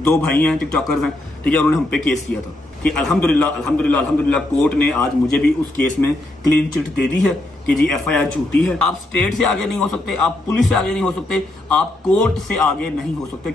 दो भाई हैं, टिकटॉकर्स हैं, ठीक है, उन्होंने हम पे केस किया था कि अल्हम्दुलिल्लाह कोर्ट ने आज मुझे भी उस केस में क्लीन चिट दे दी है कि जी एफआईआर झूठी है। आप स्टेट से आगे नहीं हो सकते, आप पुलिस से आगे नहीं हो सकते, आप कोर्ट से आगे नहीं हो सकते,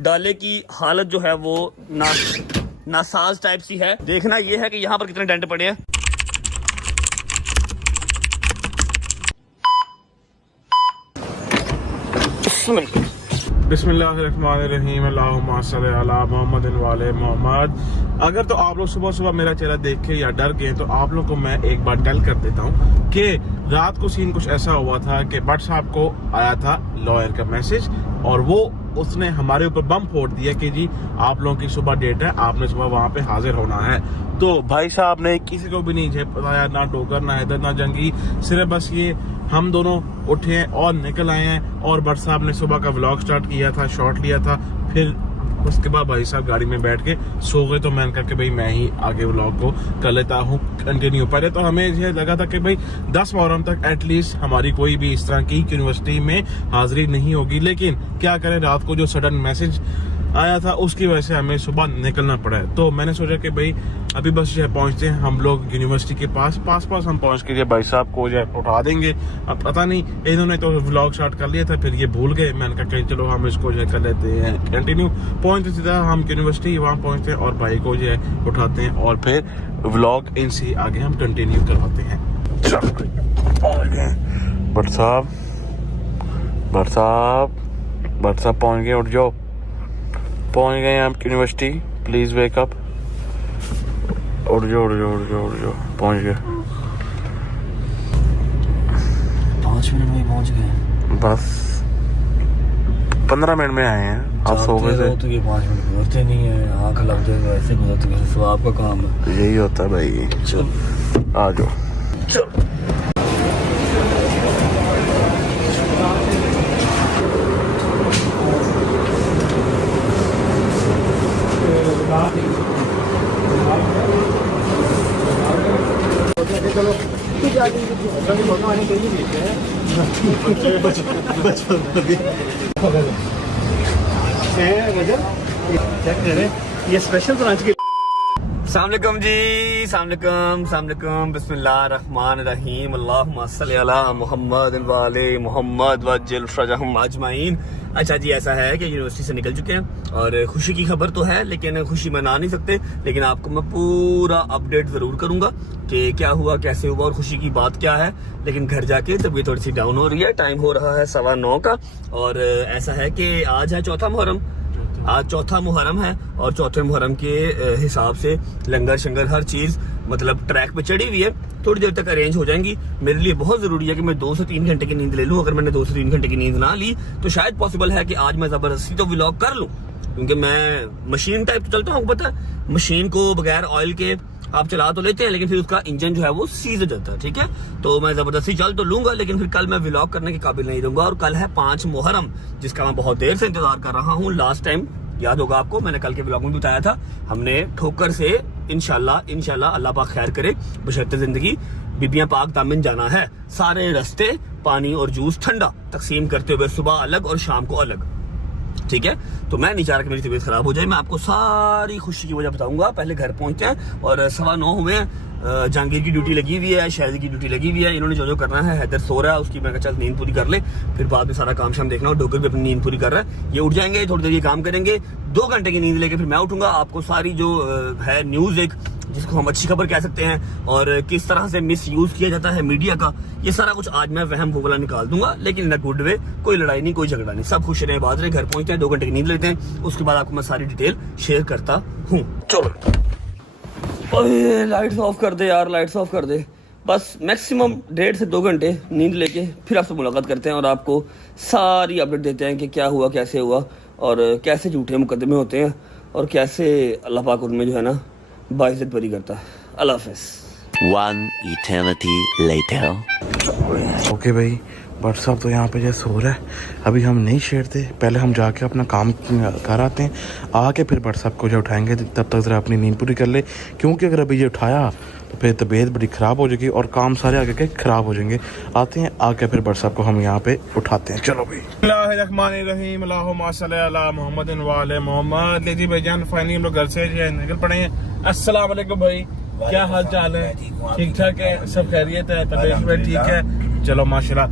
डाले की हालत जो है वो नासाज टाइप सी है। देखना ये है कि यहाँ पर कितने डेंट पड़े हैं। बिस्मिल्लाहिर्रहमानिर्रहीम, अल्लाहुम्मा सल्ली अला मुहम्मद वाले मोहम्मद। अगर तो आप लोग सुबह सुबह मेरा चेहरा देख के या डर गए तो आप लोग को मैं एक बार टेल कर देता हूँ कि रात को सीन कुछ ऐसा हुआ था कि भट्ट साहब को आया था लॉयर का मैसेज और वो उसने हमारे ऊपर बम फोड़ दिया कि जी आप लोगों की सुबह डेट है, आपने सुबह वहाँ पे हाजिर होना है। तो भाई साहब ने किसी को भी नहीं बताया, ना टोकर, ना हैदर, ना जंगी, सिर्फ बस ये हम दोनों उठे हैं और निकल आए हैं। और भट्ट साहब ने सुबह का व्लॉग स्टार्ट किया था, शॉट लिया था, फिर उसके बाद भाई साहब गाड़ी में बैठ के सो गए। तो मैंने कहा कि भाई मैं ही आगे व्लॉग को कर लेता हूँ कंटिन्यू। पहले तो हमें ये लगा था कि भाई 10 मुहर्रम तक एटलीस्ट हमारी कोई भी इस तरह की यूनिवर्सिटी में हाजिरी नहीं होगी, लेकिन क्या करें, रात को जो सडन मैसेज आया था उसकी वजह से हमें सुबह निकलना पड़ा है। तो मैंने सोचा कि भाई अभी बस जो है पहुंचते हैं हम लोग यूनिवर्सिटी के पास हम पहुंच के भाई साहब को जो है उठा देंगे। अब पता नहीं, इन्होंने तो व्लॉग स्टार्ट कर लिया था, फिर ये भूल गए। मैंने कहा कि चलो हम इसको जो है कर लेते हैं कंटिन्यू। पहुंचते सीधा हम यूनिवर्सिटी वहाँ पहुंचते हैं और भाई को जो है उठाते हैं और फिर व्लॉग इनसे आगे हम कंटिन्यू करवाते हैं। भट्ट साहब पहुंच गए, उठ जाओ, पहुंच गए हम यूनिवर्सिटी, प्लीज वेक अप, उठ जाओ, पहुंच गए। 5 मिनट में पहुंच गए, बस 15 मिनट में आए हैं। आप सो गए थे तो ये 5 मिनट गुजरते नहीं है, आंख लगते हैं वैसे गुजरते हैं। सो आपका काम है, यही होता है भाई। चल आ जाओ, चल। ये स्पेशल ब्रांच के सामलेकुम जी, सामलेकुम, बिस्मिल्लाहिर्रहमानिर्रहीम, अल्लाहुम्मा सल्ली अला मुहम्मद वाले मोहम्मद वज्जिल फरजहुम अजमाइन। अच्छा जी, ऐसा है कि यूनिवर्सिटी से निकल चुके हैं और खुशी की खबर तो है, लेकिन खुशी मना नहीं सकते, लेकिन आपको मैं पूरा अपडेट जरूर करूंगा कि क्या हुआ, कैसे हुआ और खुशी की बात क्या है। लेकिन घर जाके तबीयत थोड़ी सी डाउन हो रही है, टाइम हो रहा है 9:15 का। और ऐसा है कि आज है चौथा मुहर्रम, आज चौथा मुहर्रम है और चौथे मुहर्रम के हिसाब से लंगर शंगर हर चीज मतलब ट्रैक पे चढ़ी हुई है, थोड़ी देर तक अरेंज हो जाएंगी। मेरे लिए बहुत जरूरी है कि मैं 2 से 3 घंटे की नींद ले लूं। अगर मैंने 2 से 3 घंटे की नींद ना ली तो शायद पॉसिबल है कि आज मैं जबरदस्ती तो व्लॉग कर लूं, क्योंकि मैं मशीन टाइप तो चलता हूँ। आपको पता है मशीन को बगैर ऑयल के आप चला तो लेते हैं, लेकिन फिर उसका इंजन जो है वो सीज हो जाता है, ठीक है। तो मैं जबरदस्ती चल तो लूंगा, लेकिन फिर कल मैं व्लॉग करने के काबिल नहीं रहूंगा। और कल है 5 मुहर्रम, जिसका मैं बहुत देर से इंतजार कर रहा हूँ। लास्ट टाइम याद होगा आपको, मैंने कल के व्लॉग में बताया था, हमने ठोकर से इंशाल्लाह अल्लाह पाक खैर करे बशर्ते जिंदगी बीबियां पाक दामन जाना है। सारे रास्ते पानी और जूस ठंडा तकसीम करते हुए, सुबह अलग और शाम को अलग, ठीक है। तो मैं नहीं चाह रहा कि मेरी तबीयत खराब हो जाए। मैं आपको सारी खुशी की वजह बताऊंगा। पहले घर पहुंचते हैं और 9:15 हुए हैं। जहांगीर की ड्यूटी लगी हुई है, शाहिद की ड्यूटी लगी हुई है, इन्होंने जो करना है। हैदर सो रहा है, उसकी मैं चल नींद पूरी कर ले, फिर बाद में सारा काम शाम देखना। और डोकर भी अपनी नींद पूरी कर रहा है, ये उठ जाएंगे, थोड़ी देर ये काम करेंगे, 2 घंटे की नींद लेके फिर मैं उठूंगा। आपको सारी जो है न्यूज, एक जिसको हम अच्छी खबर कह सकते हैं, और किस तरह से मिस यूज किया जाता है मीडिया का, ये सारा कुछ आज मैं वहम वो वाला निकाल दूंगा, लेकिन इन अ गुड वे। कोई लड़ाई नहीं, कोई झगड़ा नहीं, सब खुश रहे, बात रहे। घर पहुंचते हैं, 2 घंटे की नींद लेते हैं, उसके बाद आपको मैं सारी डिटेल शेयर करता हूँ। चलो, लाइट्स ऑफ कर दे यार, लाइट्स ऑफ कर दे। बस मैक्सिमम 1.5 से 2 घंटे नींद लेके फिर आपसे मुलाकात करते हैं और आपको सारी अपडेट देते हैं कि क्या हुआ, कैसे हुआ और कैसे झूठे मुकदमे होते हैं और कैसे अल्लाह पाक उनमें जो है ना बाइज्जत बरी करता है। अल्लाह हाफ़िज़। One eternity later. ओके भाई, बट साहब तो यहाँ पे जैसे सो रहा है, अभी हम नहीं छेड़ते, पहले हम जाके अपना काम कर आते हैं, आके फिर बट साहब को जो उठाएंगे तब तक ज़रा अपनी नींद पूरी कर ले, क्योंकि अगर अभी ये उठाया तो फिर तबीयत बड़ी ख़राब हो जाएगी और काम सारे आगे के ख़राब हो जाएंगे। आते हैं, आके फिर बट साहब को हम यहाँ पे उठाते हैं। चलो भाई। बिस्मिल्लाहिर्रहमानिर्रहीम, अल्लाहुम्मा सल्ली अला मुहम्मदिन व आले मोहम्मद। ले जी भाईजान, फाइनली हम लोग घर से जो है निकल पड़े हैं। अस्सलाम वालेकुम भाई, क्या हाल चाल है? ठीक ठाक है, सब खैरियत है, तबीयत में ठीक है? चलो माशाल्लाह।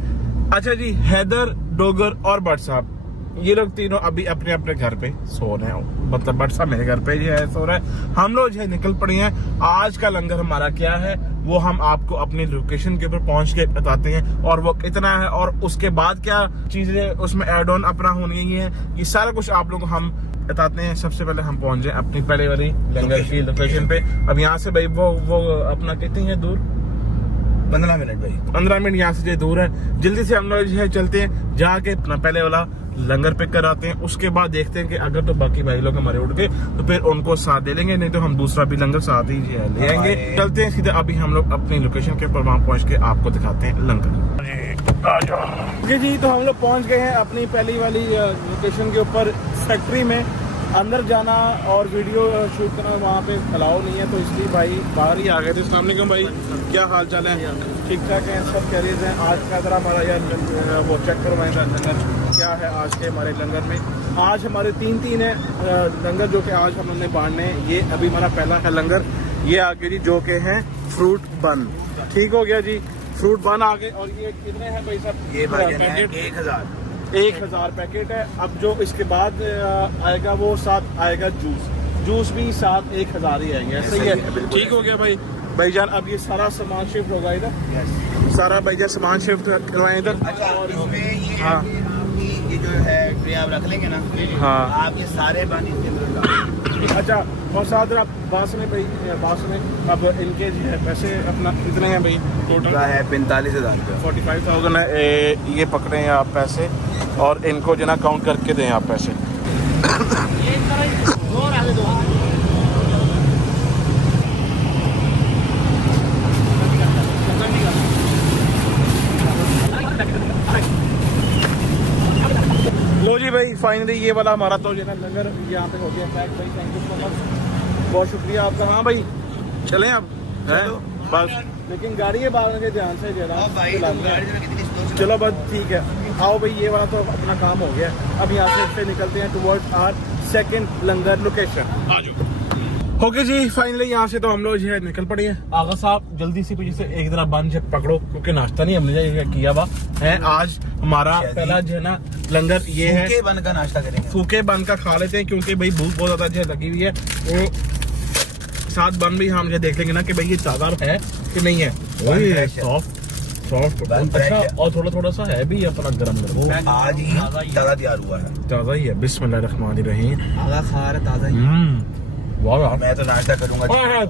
अच्छा जी, हैदर, डोगर और बट साहब ये लोग तीनों अभी अपने अपने घर पे सो रहे हैं, मतलब बट साहब मेरे घर पे जो है सो रहा है। हम लोग जो है निकल पड़े हैं। आज का लंगर हमारा क्या है वो हम आपको अपनी लोकेशन के ऊपर पहुंच के बताते हैं और वो कितना है और उसके बाद क्या चीजें उसमें एड ऑन अपना होनी है, ये सारा कुछ आप लोग को हम बताते हैं। सबसे पहले हम पहुंच जाए अपनी पहले वाली लंगर की लोकेशन पे। अब यहाँ से भाई वो अपना कितनी है दूर? 15 मिनट भाई, 15 मिनट यहाँ से जो दूर है। जल्दी से हम लोग जो है चलते हैं, जाके अपना पहले वाला लंगर पिक कराते हैं। उसके बाद देखते हैं कि अगर तो बाकी भाई लोग हमारे उठ गए तो फिर उनको साथ दे लेंगे, नहीं तो हम दूसरा भी लंगर साथ ही ले आएंगे। चलते हैं सीधे, अभी हम लोग अपनी लोकेशन के ऊपर वहाँ पहुँच के आपको दिखाते हैं लंगर। जी तो हम लोग पहुँच गए हैं अपनी पहली वाली लोकेशन के ऊपर। फैक्ट्री में अंदर जाना और वीडियो शूट करना वहाँ पे अलाउ नहीं है, तो इसलिए भाई बाहर ही आ गए थे। अस्सलाम वालेकुम भाई, क्या हाल चाल है? ठीक ठाक है, सब खैरियत हैं। आज का जरा हमारा यार वो चेक करवाएं लंगर क्या है आज के हमारे लंगर में। आज हमारे तीन है लंगर जो कि आज हमने बांटने हैं। ये अभी हमारा पहला है लंगर, ये आगे जी जो के हैं फ्रूट बन। ठीक हो गया जी, फ्रूट बन आ गए। और ये कितने हैं भाई साहब? ये पैकेट 1000 पैकेट है। अब जो इसके बाद आएगा वो साथ आएगा जूस भी साथ 1000 ही आएंगे। सही है, ठीक हो गया भाई। भाईजान अब ये सारा सामान शिफ्ट होगा इधर, सारा भाईजान सामान शिफ्ट करवाएं इधर। अच्छा, और इसमें हाँ, ये जो है ट्रे आप रख लेंगे ना, हाँ आप ये सारे पानी इसके अंदर डालेंगे। अच्छा, और साथ आप बात सुने भाई, बात सुने अब इनके जो है पैसे अपना कितने हैं भाई? टोटल है 45,000 रुपये, 45,000 है। ये पकड़े हैं आप पैसे और इनको जो ना काउंट करके दें आप पैसे। लो जी भाई, फाइनली ये वाला हमारा तो जो है ना लंगर यहाँ पे हो गया पैक भाई। थैंक यू सो मच, बहुत शुक्रिया आपका। हाँ भाई चलें अब हैं बस, लेकिन गाड़ी है बाहर के ध्यान से जरा। चलो बस ठीक है, आओ भाई, ये वाला तो अपना काम हो गया। अब यहाँ से निकलते हैं towards our second langar location. Okay जी, फाइनली यहाँ से तो हम लोग जो है निकल पड़े हैं। आगा साहब जल्दी से पीछे से एक तरह बन से पकड़ो, क्योंकि नाश्ता नहीं हमने किया हुआ है। आज हमारा पहला जो है ना लंगर ये है, सूखे बन का नाश्ता करेंगे। सूखे बन का खा लेते हैं, क्योंकि भाई भूख बहुत ज्यादा जो है लगी हुई है। वो साथ बन भी हम जो देख लेंगे ना कि भाई ये ताजा है कि नहीं है। सॉफ्ट अच्छा, और थोड़ा सा है भी अपना गरम गरम, आज ही ताजा तैयार हुआ है, ताजा ही है। बिस्मिल्लाहिर्रहमानिर्रहीम। ताजा खा रहा, ताजा ही। वाह, मैं तो नाश्ता करूंगा।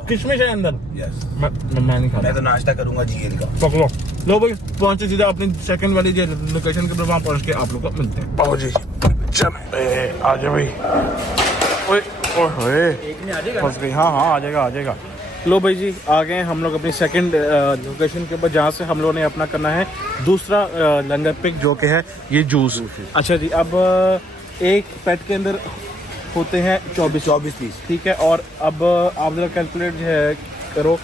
किशमिश है अंदर। यस, मैं नहीं खाता। मैं तो नाश्ता करूंगा जीएल का। पकड़ो, लो भाई पहुंचे सीधा अपनी सेकंड वाली जो लोकेशन के ऊपर, वहाँ पहुंच के आप लोग को मिलते हैं। आओ जी, चल आ जाओ भाई। ओए ओए, फंस गई। हाँ आ जाएगा। लो भाई जी, आ गए हम लोग अपनी सेकंड लोकेशन के ऊपर, जहाँ से हम लोगों ने अपना करना है दूसरा लंगर पिक, जो कि है ये जूस। अच्छा जी, अब एक पेट के अंदर होते हैं 24 पीस, ठीक है। और अब आप जरा कैलकुलेट जो है करो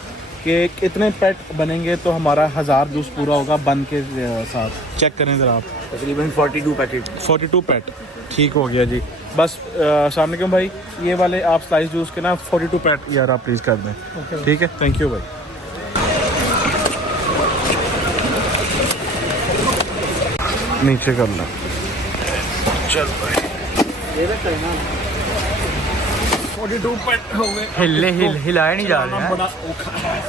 कि कितने पेट बनेंगे तो हमारा 1000 जूस पूरा होगा बन के साथ। चेक करें जरा आप, तकरीबन 42 पैकेट। 42 पेट, ठीक हो गया जी। बस अस्सलाम वालेकुम भाई, ये वाले आप स्लाइस जूस के ना 42 पेट यार आप प्लीज़ कर दें, ठीक है। थैंक यू भाई। नीचे करना, चल भाई। 42 पेट हो गए। हिलाए नहीं जा रहे बड़ा औखा है।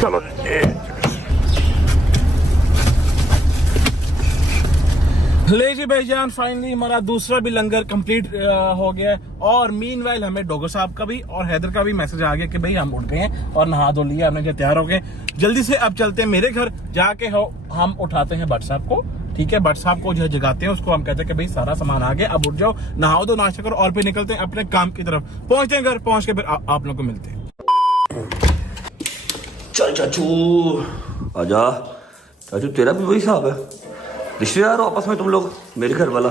चलो ले जी भाईजान, फाइनली हमारा दूसरा भी लंगर कंप्लीट हो गया है। और मीनवाइल हमें डोगर साहब का भी और हैदर का भी मैसेज आ गया कि भाई हम उठ गए हैं और नहा धो लिया, हमने जो तैयार हो गए। जल्दी से अब चलते हैं मेरे घर, जाके हम उठाते हैं भट्ट साहब को। ठीक है, भट्ट साहब को जो जगाते हैं, उसको हम कहते हैं कि भाई सारा सामान आ गया, अब उठ जाओ, नहाओ दो, नाश्ता करो और फिर निकलते हैं अपने काम की तरफ। पहुंचते हैं घर, पहुंच के फिर आप लोग को मिलते हैं। चल चाचू आजा। चाचू तेरा भी वही हिसाब है, रिश्तेदार हो आपस में तुम लोग, मेरे घर वाला।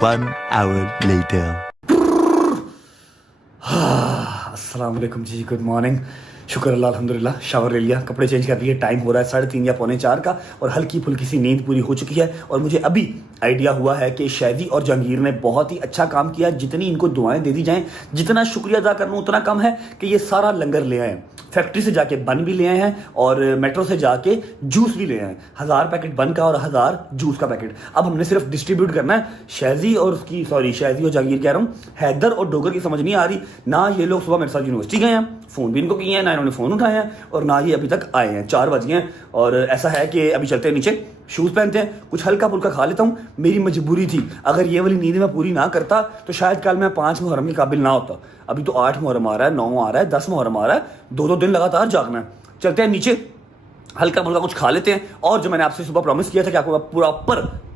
1 hour later. अस्सलाम वालेकुम जी, गुड मॉर्निंग। शुक्र अल्लाह, अल्हम्दुलिल्लाह। शावर ले लिया, कपड़े चेंज कर लिए, टाइम हो रहा है 3:30 या 3:45 का और हल्की फुल्की सी नींद पूरी हो चुकी है। और मुझे अभी आइडिया हुआ है कि शैदी और जहांगीर ने बहुत ही अच्छा काम किया। जितनी इनको दुआएं दे दी जाएं, जितना शुक्रिया अदा कर लूँ उतना कम है कि ये सारा लंगर ले आए। फैक्ट्री से जाके बन भी ले आए हैं और मेट्रो से जाके जूस भी ले आए हैं। 1000 पैकेट बन का और 1000 जूस का पैकेट। अब हमने सिर्फ डिस्ट्रीब्यूट करना है। शैदी और जहांगीर कह रहा हूँ, हैदर और डोगर की समझ नहीं आ रही ना। ये लोग सुबह मेरे साथ यूनिवर्सिटी गए हैं, फोन भी इनको किए हैं, ना इन्होंने फोन उठाए हैं और ना ही अभी तक आए हैं। 4 बज गए हैं और ऐसा है कि अभी चलते हैं नीचे, शूज पहनते हैं, कुछ हल्का फुल्का खा लेता हूँ। मेरी मजबूरी थी, अगर ये वाली नींद मैं पूरी ना करता तो शायद कल मैं 5 मुहर्रम के काबिल ना होता। अभी तो 8 मुहर्रम आ रहा है, 9 आ रहा है, 10 मुहर्रम आ रहा है, 2-2 दिन लगातार जागना है। चलते हैं नीचे, हल्का फुल्का कुछ खा लेते हैं और जो मैंने आपसे सुबह प्रॉमिस किया था कि आपको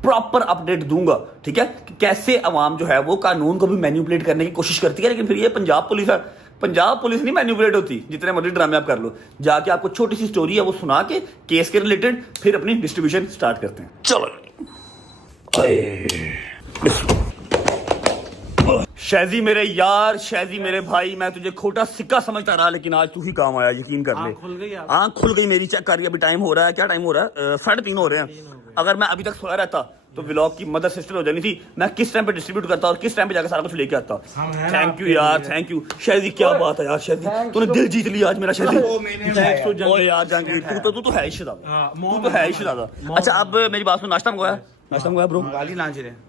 प्रॉपर अपडेट दूंगा, ठीक है, कि कैसे अवाम जो है वो कानून को भी मैनिपुलेट करने की कोशिश करती है। लेकिन फिर ये पंजाब पुलिस नहीं मैनिपुलेट होती, जितने मर्जी ड्रामे आप कर लो। जाके आपको छोटी सी स्टोरी है वो सुना के केस के रिलेटेड फिर अपनी डिस्ट्रीब्यूशन स्टार्ट करते हैं। चलो शैजी मेरे यार, शैजी मेरे भाई, मैं तुझे खोटा सिक्का समझता रहा लेकिन आज तू ही काम आया, यकीन कर ले। आँख खुल गई मेरी, चेक कर रही, अभी टाइम हो रहा है, क्या टाइम हो रहा है, 3:30 हो रहे हैं। अगर मैं अभी तक सोया रहता तो व्लॉग की मदर सिस्टर हो जानी थी। मैं किस टाइम पे डिस्ट्रीब्यूट करता और किस टाइम पे जाकर सारा कुछ लेके आता। थैंक यू यार, थैंक यू शैजी, क्या बात है यार शैजी, तूने दिल जीत लिया आज मेरा शैजी। ओ यार जहांगीर, तू तो है ही शहजादा, तू तो है ही शहजादा। अच्छा अब मेरी बात सुन, नाश्ता मंगवाया ब्रो?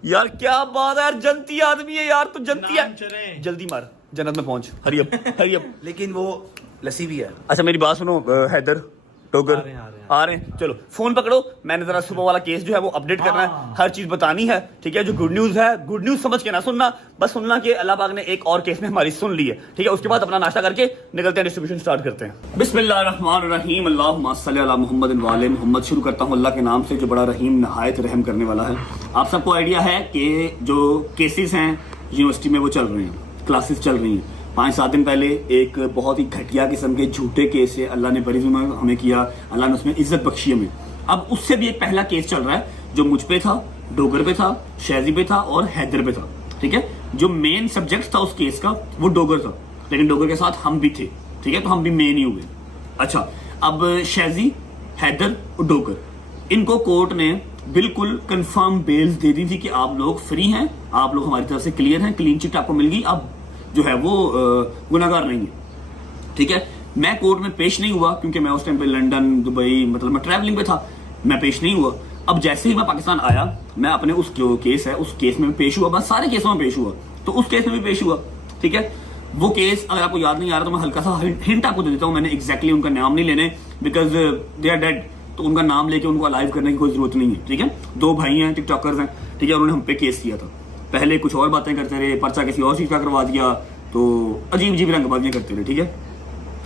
यार क्या बात है यार, जनती आदमी है यार, तू जनती है। जल्दी मार, जन्नत में पहुंच, हरी अप। लेकिन वो लस्सी भी है। अच्छा मेरी बात सुनो, हैदर टोगर आ रहे हैं, चलो फोन पकड़ो। मैंने जरा सुबह वाला केस जो है वो अपडेट करना है, हर चीज बतानी है, ठीक है। जो गुड न्यूज है, गुड न्यूज समझ के ना सुनना, बस सुनना कि अल्लाह पाक ने एक और केस में हमारी सुन ली है, ठीक है। उसके बाद अपना नाश्ता करके निकलते हैं, डिस्ट्रीब्यूशन स्टार्ट करते हैं। बिस्मिल्लाहिर्रहमानिर्रहीम, अल्लाहुम्मा सल्ली अला मुहम्मद व आले मुहम्मद। शुरू करता हूँ अल्लाह के नाम से जो बड़ा रहीम नहायत रहम करने वाला है। आप सबको आइडिया है कि जो केसेस हैं यूनिवर्सिटी में वो चल रहे हैं, क्लासेस चल रही हैं। 5-7 दिन पहले एक बहुत ही घटिया किस्म के झूठे केस से अल्लाह ने बड़ी हमें किया, अल्लाह ने उसमें इज्जत बख्शी हमें। अब उससे भी एक पहला केस चल रहा है जो मुझ पे था, डोगर पे था, शैजी पे था और हैदर पे था, ठीक है। जो मेन सब्जेक्ट था उस केस का वो डोगर था, लेकिन डोगर के साथ हम भी थे, ठीक है, तो हम भी मेन ही हुए। अच्छा अब शैजी, हैदर और डोगर, इनको कोर्ट ने बिल्कुल कंफर्म बेल्स दे दी थी कि आप लोग फ्री हैं, आप लोग हमारी तरफ से क्लियर हैं, क्लीन चिट आपको मिल गई, अब जो है वो गुनाहगार नहीं है, ठीक है। मैं कोर्ट में पेश नहीं हुआ क्योंकि मैं उस टाइम पे लंदन, दुबई, मतलब मैं ट्रैवलिंग पे था, मैं पेश नहीं हुआ। अब जैसे ही मैं पाकिस्तान आया, मैं अपने उस जो केस है उस केस में पेश हुआ, बस सारे केसों में पेश हुआ, तो उस केस में भी पेश हुआ, ठीक है। वो केस अगर आपको याद नहीं आ रहा तो मैं हल्का सा हिंट आपको दे देता हूँ। मैंने एग्जैक्टली उनका नाम नहीं लेने, बिकॉज दे आर डेड, तो उनका नाम लेके उनको अलाइव करने की कोई जरूरत नहीं है, ठीक है। 2 भाई हैं, टिकटॉकर्स हैं, ठीक है, उन्होंने हम पे केस किया था। पहले कुछ और बातें करते रहे, पर्चा किसी और चीज का करवा दिया, तो अजीब रंगबाजियां करते रहे, ठीक है।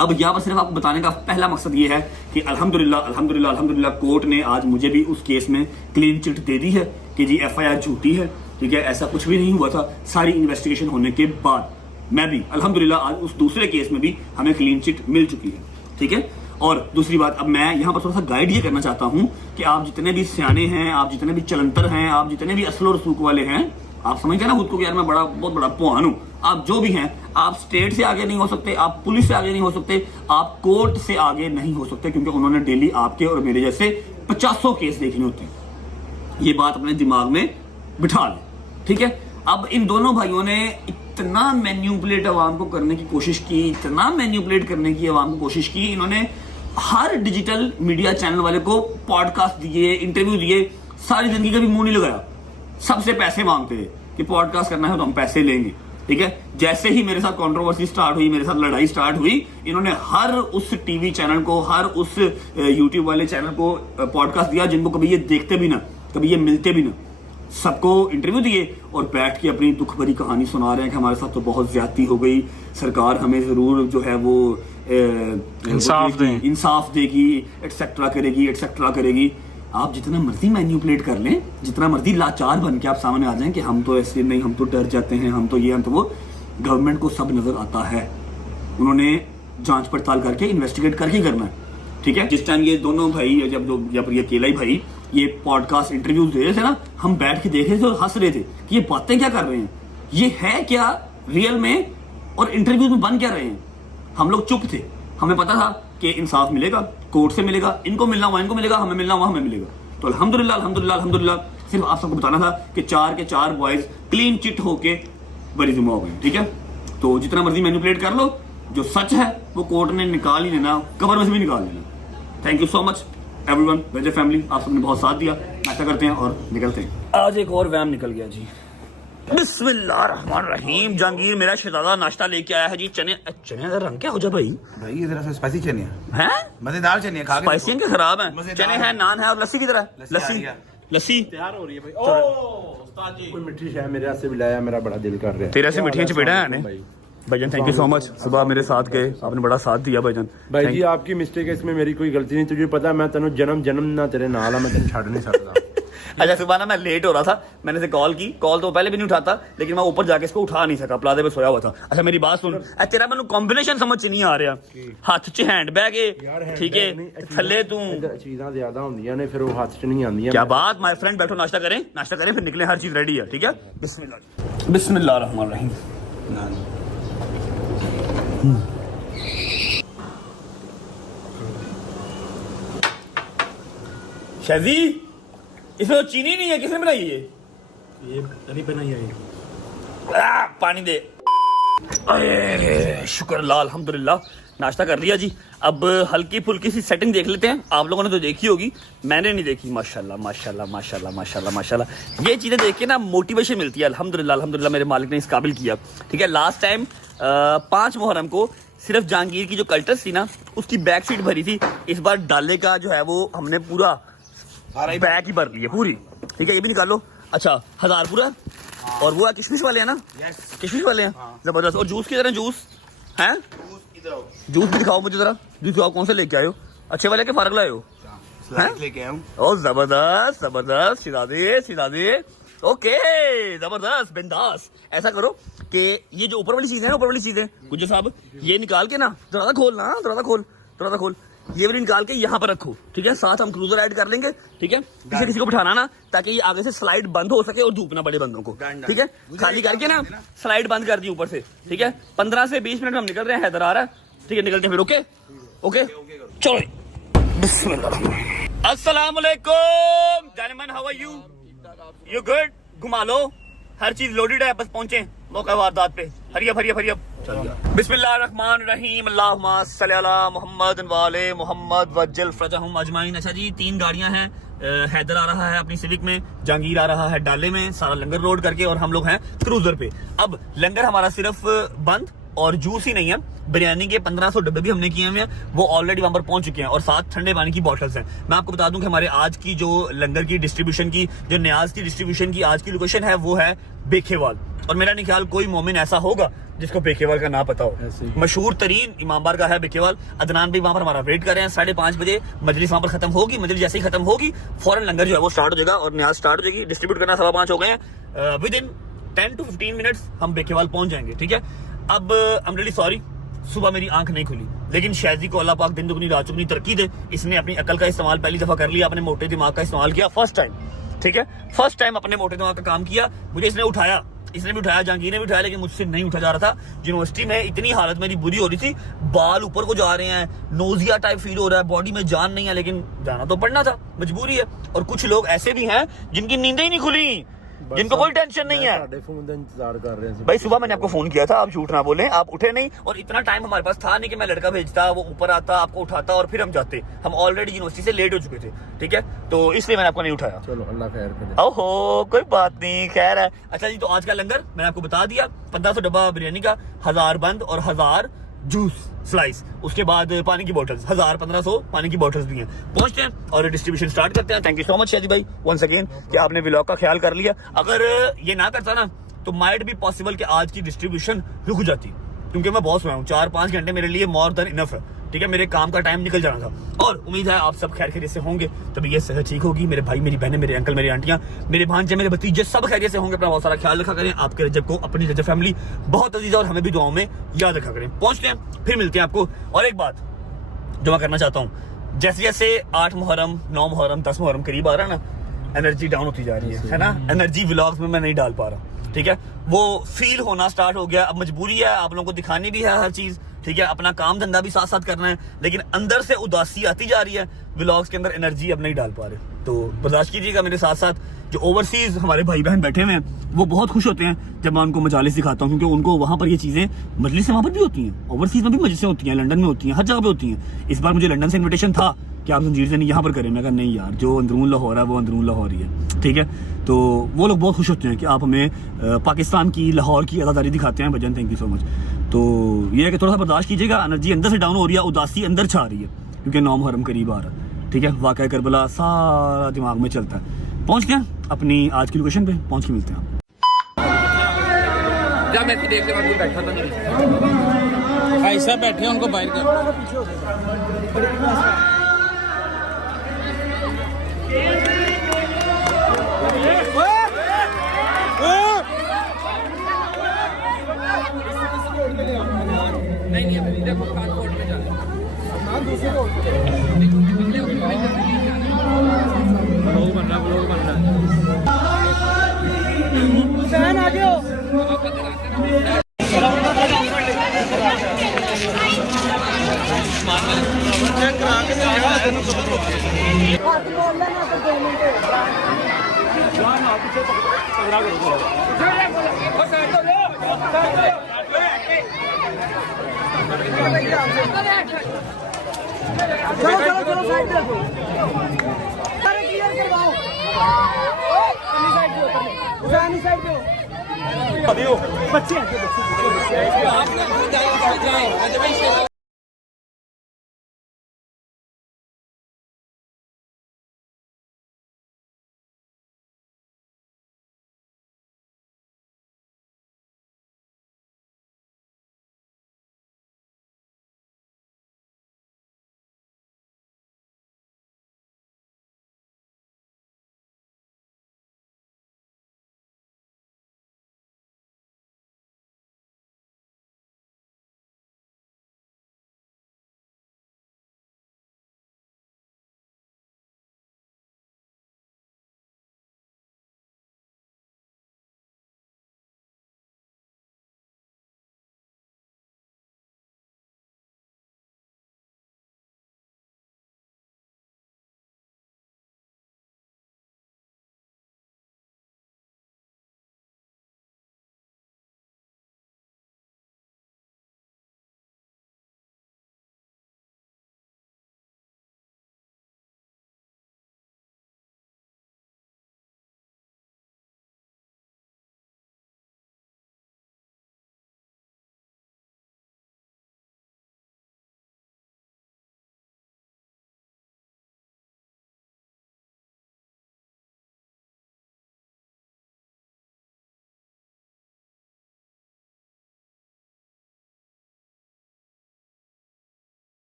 अब यहाँ पर सिर्फ आपको बताने का पहला मकसद ये है कि अल्हम्दुलिल्लाह कोर्ट ने आज मुझे भी उस केस में क्लीन चिट दे दी है कि जी FIR झूठी है, ठीक है, ऐसा कुछ भी नहीं हुआ था। सारी इन्वेस्टिगेशन होने के बाद मैं भी अल्हम्दुलिल्लाह आज उस दूसरे केस में भी हमें क्लीन चिट मिल चुकी है, ठीक है। और दूसरी बात, अब मैं यहाँ पर थोड़ा सा गाइड ये करना चाहता हूँ कि आप जितने भी सियाने हैं, आप जितने भी चलंतर हैं, आप जितने भी असल और रसूख वाले हैं, आप समझते हैं ना खुद को कि यार मैं बहुत बड़ा पुआन हूँ, आप जो भी हैं, आप स्टेट से आगे नहीं हो सकते, आप पुलिस से आगे नहीं हो सकते, आप कोर्ट से आगे नहीं हो सकते, क्योंकि उन्होंने डेली आपके और मेरे जैसे 50 केस देखने होते हैं। ये बात अपने दिमाग में बिठा लें, ठीक है। अब इन दोनों भाइयों ने इतना मैन्युपुलेट अवाम को करने की कोशिश की, इतना मैन्युपुलेट करने की अवाम को कोशिश की, इन्होंने हर डिजिटल मीडिया चैनल वाले को पॉडकास्ट दिए, इंटरव्यू दिए, सारी जिंदगी का भी मुंह नहीं लगाया, सबसे पैसे मांगते थे कि पॉडकास्ट करना है तो हम पैसे लेंगे, ठीक है। जैसे ही मेरे साथ कंट्रोवर्सी स्टार्ट हुई, मेरे साथ लड़ाई स्टार्ट हुई, इन्होंने हर उस टीवी चैनल को, हर उस यूट्यूब वाले चैनल को पॉडकास्ट दिया जिनको कभी ये देखते भी ना, कभी ये मिलते भी ना, सबको इंटरव्यू दिए और बैठ के अपनी दुख भरी कहानी सुना रहे हैं कि हमारे साथ तो बहुत ज्यादती हो गई, सरकार हमें जरूर जो है वो इंसाफ देगी, एक्सेट्रा करेगी। आप जितना मर्जी मैन्युपुलेट कर लें, जितना मर्जी लाचार बन के आप सामने आ जाएं कि हम तो ऐसे नहीं, हम तो डर जाते हैं, हम तो ये, हम तो वो, गवर्नमेंट को सब नजर आता है। उन्होंने जांच पड़ताल करके इन्वेस्टिगेट करके करना है, ठीक है। जिस टाइम ये दोनों भाई, जब ये केलाई भाई ये पॉडकास्ट इंटरव्यू दे रहे थे ना, हम बैठ के देख रहे थे और हंस रहे थे कि ये बातें क्या कर रहे हैं, ये है क्या रियल में, और इंटरव्यू में बन क्या रहे हैं। हम लोग चुप थे, हमें पता था कि इंसाफ मिलेगा, कोर्ट से मिलेगा, इनको मिलना हुआ इनको मिलेगा, हमें मिलना हुआ हमें मिलेगा। तो अल्हम्दुलिल्लाह सिर्फ आप सबको बताना था कि 4 के 4 बॉयज क्लीन चिट होके बरी जुमा हो गए, ठीक है। तो जितना मर्जी मैनिपुलेट कर लो, जो सच है वो कोर्ट ने निकाल ही लेना, कबर में से भी निकाल लेना। Thank you so much everyone, Waje family, आप सबने बहुत साथ दिया। नाश्ता करते हैं और निकलते हैं। आज एक और वैम निकल गया जी। बिस्मिल्लाहिर्रहमानिर्रहीम। जहांगीर मेरा शहजादा नाश्ता लेके आया है जी। चने का रंग क्या हो जा भाई? भाई ये जरा सा स्पाइसी चने हैं, मजेदार चने हैं, खा के स्पाइसी के खराब हैं। चने हैं, नान है और लस्सी की तरह। लस्सी तैयार हो रही है भाई। ओ उस्ताद जी, कोई मिठी शाय मेरे हाथ से भी लाया, मेरा बड़ा दिल कर रहा है। तेरे से मिठियां चपेड़ा है ने भाईजान। थैंक यू सो मच, सुबह मेरे साथ गए, आपने बड़ा साथ दिया भाईजान। भाई जी आपकी मिस्टेक है, इसमें मेरी कोई गलती नहीं। तुझे पता है मैं तेनों जन्म ना तेरे नाल मैं तेन छड़ नहीं सकता। अच्छा सुबह ना मैं लेट हो रहा था, मैंने से कॉल की, कॉल तो पहले भी नहीं उठाता, लेकिन मैं ऊपर जाके इसको उठा नहीं सका, प्लाजे पे सोया हुआ था। अच्छा मेरी बात सुन, तेरा मैंने कॉम्बिनेशन समझ नहीं आ रहा। हाथ च हैंड बैग है, ठीक है, थल्ले तू चीज़ां ज्यादा होंदियां ने, फिर वो हाथ च नहीं आंदियां। क्या बात माय फ्रेंड, बैठो नाश्ता करें फिर निकले, हर चीज रेडी है, ठीक है। बिस्मिल्लाहिर्रहमानिर्रहीम। शाजी इसमें तो चीनी नहीं है, किसने बनाई है? ये अभी बनाई है। पानी दे। अरे शुक्र अल्लाह, अल्हम्दुलिल्लाह नाश्ता कर लिया जी। अब हल्की फुल्की सी सेटिंग देख लेते हैं। आप लोगों ने तो देखी होगी, मैंने नहीं देखी। माशाल्लाह ये चीजें देख के ना मोटिवेशन मिलती है। अल्हम्दुलिल्लाह मेरे मालिक ने इस काबिल किया, ठीक है। लास्ट टाइम 5 मुहर्रम को सिर्फ जहांगीर की जो कल्टस थी ना, उसकी बैक सीट भरी थी। इस बार डाले का जो है वो हमने पूरा बैग ही भर ली है पूरी, ठीक है। ये भी निकाल लो। अच्छा 1000 पूरा, और वो किशमिश वाले हैं ना? किशमिश वाले हैं, जबरदस्त। और जूस की तरह जूस है, जूस भी दिखाओ मुझे जरा, जूस दिखाओ, कौन से लेके आए हो? अच्छे वाले के फारग लाए हो? लेके आया हूं। ओ जबरदस्त सिरादे ओके, जबरदस्त बिंदास। ऐसा करो कि ये जो ऊपर वाली चीज है ना, ऊपर वाली चीज है गुज्जर साहब, ये निकाल के ना दरवाजा खोल, ये वाली निकाल के यहाँ पर रखो, ठीक है। साथ हम क्रूजर ऐड कर लेंगे, ठीक है। किसी को बिठाना ना, ताकि ये आगे से स्लाइड बंद हो सके और धूप ना पड़े बंदों को, ठीक है। खाली करके ना स्लाइड बंद कर दी ऊपर से, ठीक है। 15 से 20 मिनट में हम निकल रहे हैं, हैदर आ रहा है, ठीक है। निकलते हैं फिर, ओके चलो बिस्मिल्लाह। अस्सलाम वालेकुम जानेमन, हाउ आर यू गुड? घुमा लो, हर चीज लोडेड है, बस पहुंचे मौका वारदात पे। हरिया बिस्मिल्लाहिर्रहमानिर्रहीम, अल्लाहुम्मा सल्ली अला मुहम्मद वाले मुहम्मद वज्जल फरजहुम अजमाइन। अच्छा जी 3 गाड़ियां हैं, हैदर आ रहा है अपनी सिविक में, जहांगीर आ रहा है डाले में, सारा लंगर लोड करके, और हम लोग हैं क्रूजर पे। अब लंगर हमारा सिर्फ बंद और जूस ही नहीं है, बिरयानी के 1500 डब्बे भी हमने किए हुए हैं, वो ऑलरेडी वहां पर पहुंच चुके हैं, और साथ ठंडे पानी की बॉटल्स हैं। मैं आपको बता दूं कि हमारे आज की जो लंगर की डिस्ट्रीब्यूशन की, जो न्याज की डिस्ट्रीब्यूशन की आज की लोकेशन है, वो है बेखेवाल। और मेरा नहीं ख्याल कोई मोमिन ऐसा होगा जिसको बेखेवाल का ना पता हो। मशहूर तरीन इमामबार का है बेखेवाल। अदनान भी वहां पर हमारा वेट कर रहे हैं। 5:30 बजे मजलिस वहां पर खत्म होगी। मजलिस जैसे ही खत्म होगी फौरन लंगर जो है वो स्टार्ट हो जाएगा और न्याज स्टार्ट हो जाएगी। डिस्ट्रीब्यूट करना 5:15 हो गए हैं। विद इन 10 to 15 मिनट्स हम बेखेवाल पहुंच जाएंगे, ठीक है। अब आई एम रियली सॉरी, सुबह मेरी आंख नहीं खुली, लेकिन शायजी को अल्लाह पाक दिन दुगनी रात चुगनी तरक्की दे। इसने अपनी अकल का इस्तेमाल पहली दफा कर लिया, अपने मोटे दिमाग का इस्तेमाल किया, फर्स्ट टाइम, ठीक है। फर्स्ट टाइम अपने मोटे दिमाग का काम किया। मुझे इसने उठाया, जहांगीर ने भी उठाया, लेकिन मुझसे नहीं उठा जा रहा था। यूनिवर्सिटी में इतनी हालत मेरी बुरी हो रही थी, बाल ऊपर को जा रहे हैं, नोजिया टाइप फील हो रहा है, बॉडी में जान नहीं है, लेकिन जाना तो पड़ना था, मजबूरी है। और कुछ लोग ऐसे भी हैं जिनकी नींदें ही नहीं खुली, जिनको कोई टेंशन नहीं है। फोन का इंतजार कर रहे हैं भाई सुबह मैंने आपको फोन किया था, आप झूठ ना बोले, आप उठे नहीं, और इतना टाइम हमारे पास था नहीं कि मैं लड़का भेजता, वो ऊपर आता, आपको उठाता और फिर हम जाते। हम ऑलरेडी यूनिवर्सिटी से लेट हो चुके थे, ठीक है, तो इसलिए मैंने आपको नहीं उठाया। चलो अल्लाह खैर करे। ओहो कोई बात नहीं, खैर है। अच्छा जी, तो आज का लंगर मैंने आपको बता दिया, 1500 डब्बा बिरयानी का, 1000 बंद और 1000 जूस स्लाइस, उसके बाद पानी की बोतल्स 1000-1500 पानी की बोतल्स भी हैं। पहुंचते हैं और डिस्ट्रीब्यूशन स्टार्ट करते हैं। थैंक यू सो मच शादी भाई वंस अगेन कि आपने व्लॉग का ख्याल कर लिया। अगर ये ना करता ना तो माइट भी पॉसिबल कि आज की डिस्ट्रीब्यूशन रुक जाती, क्योंकि मैं बहुत सोया हूँ। 4-5 घंटे मेरे लिए मोर देन इनफ है, ठीक है। मेरे काम का टाइम निकल जाना था और उम्मीद है आप सब खैर खैरियत से होंगे, तभी सेहत ठीक होगी। मेरे भाई, मेरी बहनें, मेरे अंकल, मेरी आंटियां, मेरे भांजे, मेरे भतीजे सब खैरियत से होंगे। अपना बहुत सारा ख्याल रखा करें। आपके रजब को, अपनी रजब फैमिली बहुत अजीज है और हमें भी दुआओं में याद रखा करें। पहुंचते हैं, फिर मिलते हैं आपको। और एक बात जो मैं करना चाहता हूँ, जैसे जैसे 8 मुहर्रम, 9 मुहर्रम, 10 मुहर्रम करीब आ रहा है ना, एनर्जी डाउन होती जा रही है ना। एनर्जी व्लॉग्स में मैं नहीं डाल पा रहा, ठीक है। वो फील होना स्टार्ट हो गया। अब मजबूरी है, आप लोगों को दिखानी भी है हर चीज, ठीक है। अपना काम धंधा भी साथ साथ करना है, लेकिन अंदर से उदासी आती जा रही है। व्लॉग्स के अंदर एनर्जी अब नहीं डाल पा रहे, तो बर्दाश्त कीजिएगा मेरे साथ साथ। जो ओवरसीज हमारे भाई बहन बैठे हुए हैं वो बहुत खुश होते हैं जब मैं उनको मजालिस दिखाता हूँ, क्योंकि उनको वहाँ पर ये चीज़ें मजलिस वहाँ पर भी होती हैं। ओवरसीज में भी मजलिसें होती हैं, लंदन में होती हैं, हर जगह पे होती हैं। इस बार मुझे लंदन से इन्विटेशन था कि आप जंजीर से नहीं यहाँ पर करें। मैं कहा नहीं यार, जो अंदरून लाहौर है वो अंदरून लाहौर ही है, ठीक है। तो वो लोग बहुत खुश होते हैं कि आप हमें पाकिस्तान की, लाहौर की अदादारी दिखाते हैं। भजन थैंक यू सो मच। तो ये है कि थोड़ा सा बर्दाश्त कीजिएगा, एनर्जी अंदर से डाउन हो रही है, उदासी अंदर छा रही है, क्योंकि 9 मुहर्रम करीब आ रहा है, ठीक है। वाक़या करबला सारा दिमाग में चलता है। पहुँचते हैं अपनी आज की लोकेशन पे, पहुँच के मिलते हैं। जब मैं देख के बाद बैठा था, भाई साहब बैठे हैं, उनको बाहर कर। नहीं अभी देखो कानकोट में जाना ब्लॉग बन रहा चलो साइड पे क्लियर करवाओ। साइड पे बच्चे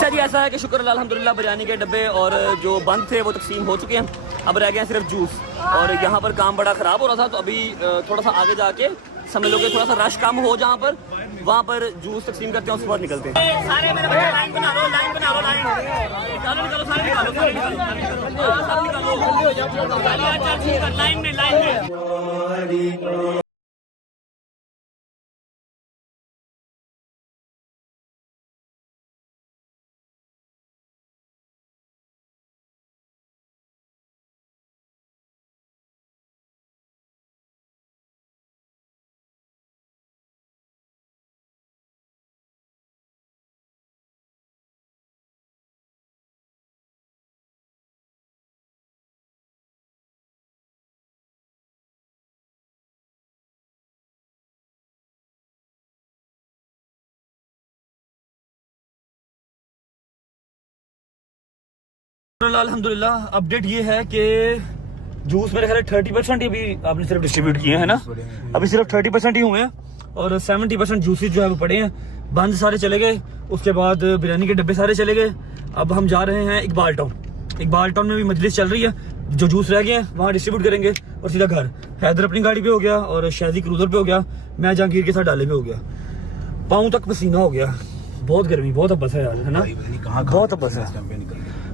अच्छा जी, ऐसा है कि शुक्र अल्हम्दुलिल्लाह बिरयानी के डब्बे और जो बंद थे वो तकसीम हो चुके हैं। अब रह गए सिर्फ जूस, और यहाँ पर काम बड़ा ख़राब हो रहा था, तो अभी थोड़ा सा आगे जाके समझ लो कि थोड़ा सा रश कम हो जहाँ पर, वहाँ पर जूस तकसीम करते हैं, उसके बाद निकलते हैं। सारे मेरे बच्चे लाइन बना लो, लाइन बना लो, लाइन निकालो निकालो, सारे निकालो, सारे निकालो, सब निकालो, लाइन में, लाइन में। अल्हम्दुलिल्लाह अपडेट ये है कि जूस मेरे ख्याल 30% ही अभी आपने सिर्फ डिस्ट्रीब्यूट किए हैं ना, अभी सिर्फ 30% ही हुए हैं, और 70% जूसेस जो है वो पड़े हैं। बंद सारे चले गए, उसके बाद बिरयानी के डब्बे सारे चले गए। अब हम जा रहे हैं इकबाल टाउन। इकबाल टाउन में भी मजलिस चल रही है, जो जूस रह गए हैं वहाँ डिस्ट्रीब्यूट करेंगे और सीधा घर। हैदर अपनी गाड़ी पे हो गया और शादी क्रूजर पे हो गया, मैं जहांगीर के साथ डाले पे हो गया। पाँव तक पसीना हो गया, बहुत गर्मी, बहुत अब्बस है यार, है ना, बहुत अब्बस है,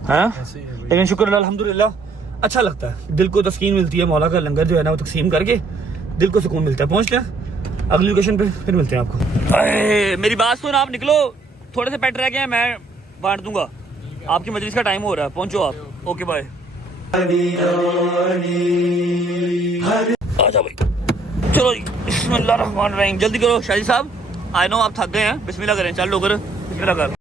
हाँ? लेकिन शुक्र अल्हम्दुलिल्लाह अच्छा लगता है, दिल को तस्कीन मिलती है। मौला का लंगर जो है ना वो तकसीम करके दिल को सुकून मिलता है। पहुंचते हैं अगली लोकेशन पे, फिर मिलते हैं आपको। मेरी बात सुन, आप निकलो, थोड़े से पेट रह गए हैं, मैं बांट दूंगा। आपकी मजलिस का टाइम हो रहा है, पहुंचो आप। Okay bye. आ जाओ भाई, चलो जी, बिस्मिल्लाह रहमान रहीम। जल्दी करो शाहिद साहब, आई नो आप थक गए हैं, बिस्मिल्लाह करें, चल लो कर, बिस्मिल्लाह कर।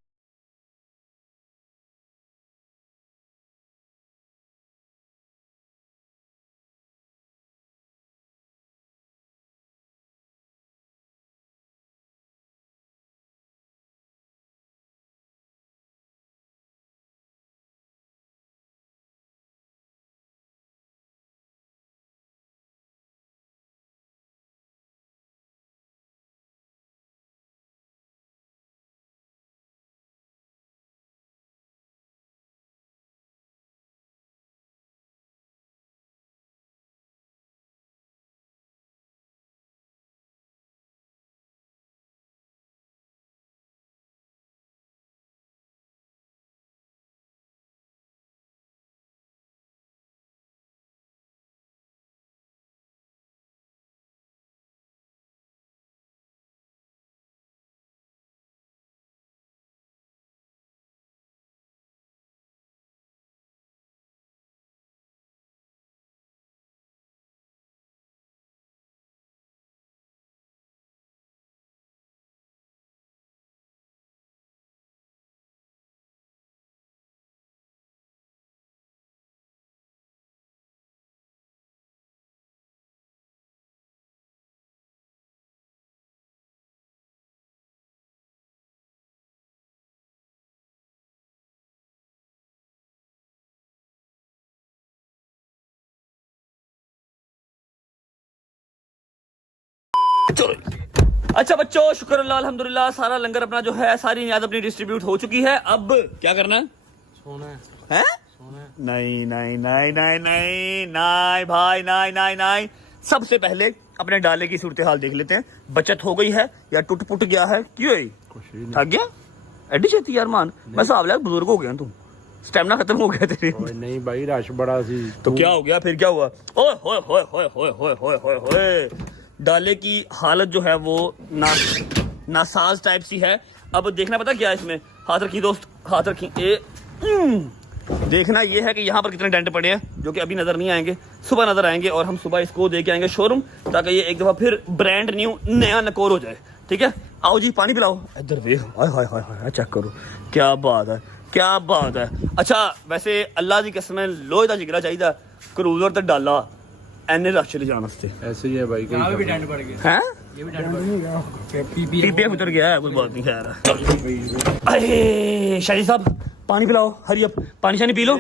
चलो अच्छा बच्चों, शुक्र अल्लाह अल्हम्दुलिल्लाह, सारा लंगर अपना जो है, सारी नियाज अपनी डिस्ट्रीब्यूट हो चुकी है। अब क्या करना है? सोना है? नहीं नहीं नहीं नहीं नहीं नहीं भाई, नहीं नहीं नहीं। सबसे पहले अपने डाले की सूरत हाल देख लेते हैं, बचत हो गई है या टूट पुट गया है? क्यों थक गया एडी छेती यार मान, मैं हिसाब लिया बुजुर्ग हो गया तू, स्टेमिना खत्म हो गया तेरे। नहीं भाई, रश बड़ा सी। तो क्या हो गया फिर, क्या हुआ? ओए होए होए होए होए होए होए होए होए, डाले की हालत जो है वो नासाज टाइप सी है। अब देखना पता क्या है इसमें, हाथ रखी दोस्त, हाथ रखी। देखना ये है कि यहाँ पर कितने डेंट पड़े हैं, जो कि अभी नजर नहीं आएंगे, सुबह नजर आएंगे, और हम सुबह इसको दे के आएंगे शोरूम, ताकि ये एक दफा फिर ब्रांड न्यू नया नकोर हो जाए। ठीक है, आओ जी पानी पिलाओ। इधर देख, हाय हाय हाय हाय, चेक करो, क्या बात है, क्या बात है। अच्छा वैसे अल्लाह की कसम लोहे का जिगरा चाहिए, क्रूजर तो डाला एने रश चले जाने से। ऐसे ही है भाई, भी डेंट पड़ गया हैं, ये भी डेंट पड़ गया, पीपीएफ उतर गया है, कोई बात नहीं खैर। अरे शाहिद साहब पानी पिलाओ, हरी अप, पानी शानी पी लो।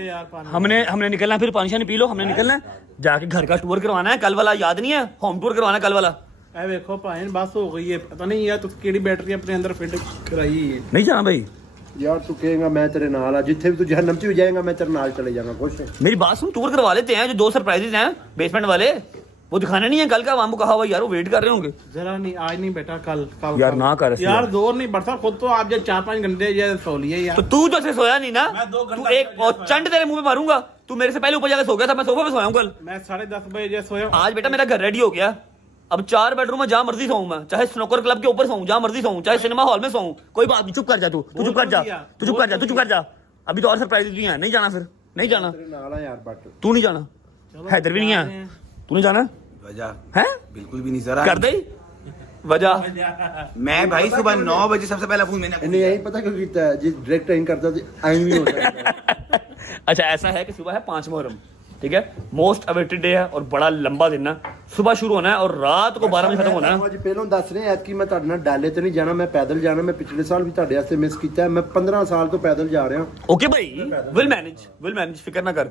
हमने निकलना, फिर पानी शानी पी लो, हमने निकलना है, जाके घर का टूर करवाना है, कल वाला याद नहीं है, होम टूर करवाना है कल वाला। ए देखो भाई बस हो गई है, पता नहीं यार तू केड़ी बैटरी अपने अंदर फिट कराई है। नहीं जाना भाई, यार तू कहेगा मैं तेरे नाल जिथे भी तू जहन्नम च भी जाएगा मैं तेरे नाल चले जाऊंगा खुश है मेरी बात सुन, टूर करवा लेते हैं। जो 2 सरप्राइजेज हैं बेसमेंट वाले, वो दिखाने नहीं है कल का। हमको कहा हुआ यार, वो वेट कर रहे होंगे। जरा नहीं, आज नहीं बेटा, कल कल यार कल। ना कर ऐसे यार यार। जोर नहीं बढ़ता, खुद तो आप जो 4-5 घंटे ये सो लिए यार। तो तू तो ऐसे सोया नहीं ना, मैं 2 तू घंटा एक और चंड तेरे मुंह पे मारूंगा। तू मेरे से पहले ऊपर जाकर सो गया था, मैं सोफे पे सोया हूं कल। मैं 10:30 बजे सोया। आज बेटा मेरा घर रेडी हो गया। अब 4 बेडरूम में जहां मर्जी सोऊं मैं, चाहे स्नूकर क्लब के ऊपर सोऊं, जहां मर्जी सोऊं, चाहे सिनेमा हॉल में सोऊं, कोई बात नहीं। चुप कर जा तू चुप कर जा, तू चुप कर जा, तू चुप कर जा। अभी तो और सरप्राइज भी हैं। नहीं जाना, फिर नहीं जाना। तेरे नाल आ यार बट तू नहीं जाना, हैदर भी नहीं है। तू नहीं जाना वजह है? बिल्कुल भी नहीं सर। कर दे वजह। मैं भाई सुबह 9 बजे सबसे पहला फोन मैंने इन्हें यही पता क्यों कीता है जी डायरेक्ट इन करता तो आई भी हो जाता अच्छा ऐसा है कि सुबह है 5 मुहर्रम, ठीक है, मोस्ट अवेटेड डे है और बड़ा लंबा दिन है। सुबह शुरू होना है और रात को 12 बजे खत्म होना है। ਅੱਜ ਪਹਿਲਾਂ ਦੱਸ ਰਿਹਾ ਐਤਕੀ ਮੈਂ ਤੁਹਾਡੇ ਨਾਲ ਡਾਲੇ ਤੇ ਨਹੀਂ ਜਾਣਾ, ਮੈਂ ਪੈਦਲ ਜਾਣਾ। ਮੈਂ ਪਿਛਲੇ ਸਾਲ ਵੀ ਤੁਹਾਡੇ ਵਾਸਤੇ ਮਿਸ ਕੀਤਾ ਹੈ। ਮੈਂ 15 ਸਾਲ ਤੋਂ ਪੈਦਲ जा रहा हूं। ओके भाई, विल मैनेज, फिक्र ना कर।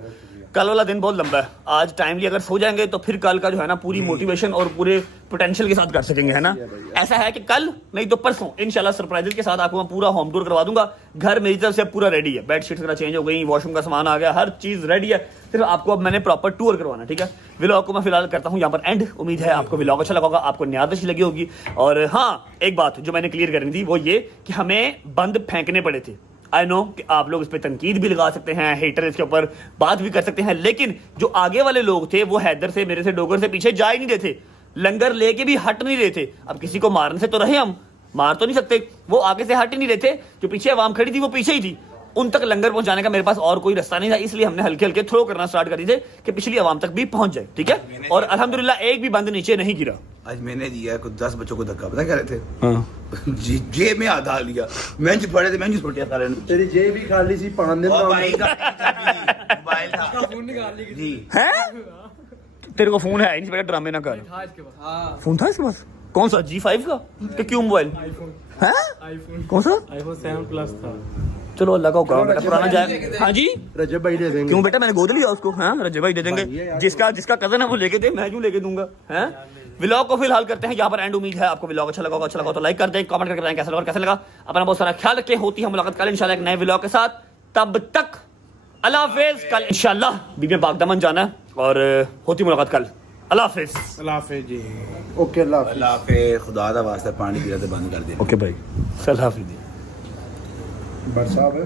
कल वाला दिन बहुत लंबा है, आज टाइमली अगर सो जाएंगे तो फिर कल का जो है ना पूरी मोटिवेशन और पूरे पोटेंशियल के साथ कर सकेंगे, है ना। ऐसा है कि कल नहीं तो परसों इंशाल्लाह सरप्राइजेस के साथ आपको मैं पूरा होम टूर करवा दूंगा। घर मेरी तरफ से पूरा रेडी है, बेडशीट वगैरह चेंज हो गई, वॉशरूम का सामान आ गया, हर चीज रेडी है। सिर्फ आपको अब मैंने प्रॉपर टूर करवाना, ठीक है। व्लॉग को मैं फिलहाल करता हूँ यहाँ पर एंड। उम्मीद है आपको व्लॉग अच्छा लगा होगा, आपको न्याद अच्छी लगी होगी। और हाँ, एक बात जो मैंने क्लियर करनी थी वो ये कि हमें बंद फेंकने पड़े थे। आई नो कि आप लोग इस पर तनकीद भी लगा सकते हैं, हेटर इसके ऊपर बात भी कर सकते हैं, लेकिन जो आगे वाले लोग थे वो हैदर से, मेरे से, डोगर से पीछे जा ही नहीं रहे थे। लंगर लेके भी हट नहीं रहे थे। अब किसी को मारने से तो रहे, हम मार तो नहीं सकते। वो आगे से हट ही नहीं रहे थे, जो पीछे आवाम खड़ी थी वो पीछे ही थी। उन तक लंगर पहुंचाने का मेरे पास और कोई रास्ता नहीं था, इसलिए हमने हल्के हल्के थ्रो करना स्टार्ट कर दिए थे कि पिछली आवाम तक भी पहुंच जाए, ठीक है। और अल्हम्दुलिल्लाह एक भी बंद नीचे नहीं गिरा। आज मैंने दिया कुछ 10 बच्चों को धक्का, पता क्या रहे थे जेब में आधा लिया, मैंने पड़े थे, मैंने छोटिया सारे तेरी जेब भी खाली सी 5 दिन और भाई का मोबाइल था, फोन निकाल ली जी है। तेरे को फोन है नहीं, बेटा ड्रामे ना कर। फोन था इसके पास? कौन सा, G5 का कि क्यों मोबाइल है? कौन सा? iPhone 7 प्लस था। चलो अल्लाह का हुक्म, बेटा पुराना जाए। हाँ जी, रजब भाई दे देंगे। क्यों बेटा, मैंने गोद लिया उसको। हाँ, रजब भाई दे देंगे। जिसका कजन है वो लेके दे, मैं क्यों लेके दूंगा। हैं, व्लॉग को फिलहाल करते हैं यहाँ पर एंड। उम्मीद है आपको व्लॉग अच्छा लगा होगा तो लाइक कर दें, कमेंट करके बताएं कैसा लगा और कैसा लगा। अपना बहुत सारा ख्याल रखें। होती है मुलाकात कल इंशाल्लाह एक नए व्लॉग के साथ। तब तक अल्लाह हाफिज। कल इंशाल्लाह बीबी बागदामन जाना है और होती मुलाकात कल। अल्लाह हाफिज। अल्लाह हाफिज जी। ओके अल्लाह हाफिज। अल्लाह पे खुदा दा वास्ता पानी पीना तो बंद कर दे। ओके भाई, अल्लाह हाफिज। बट साहब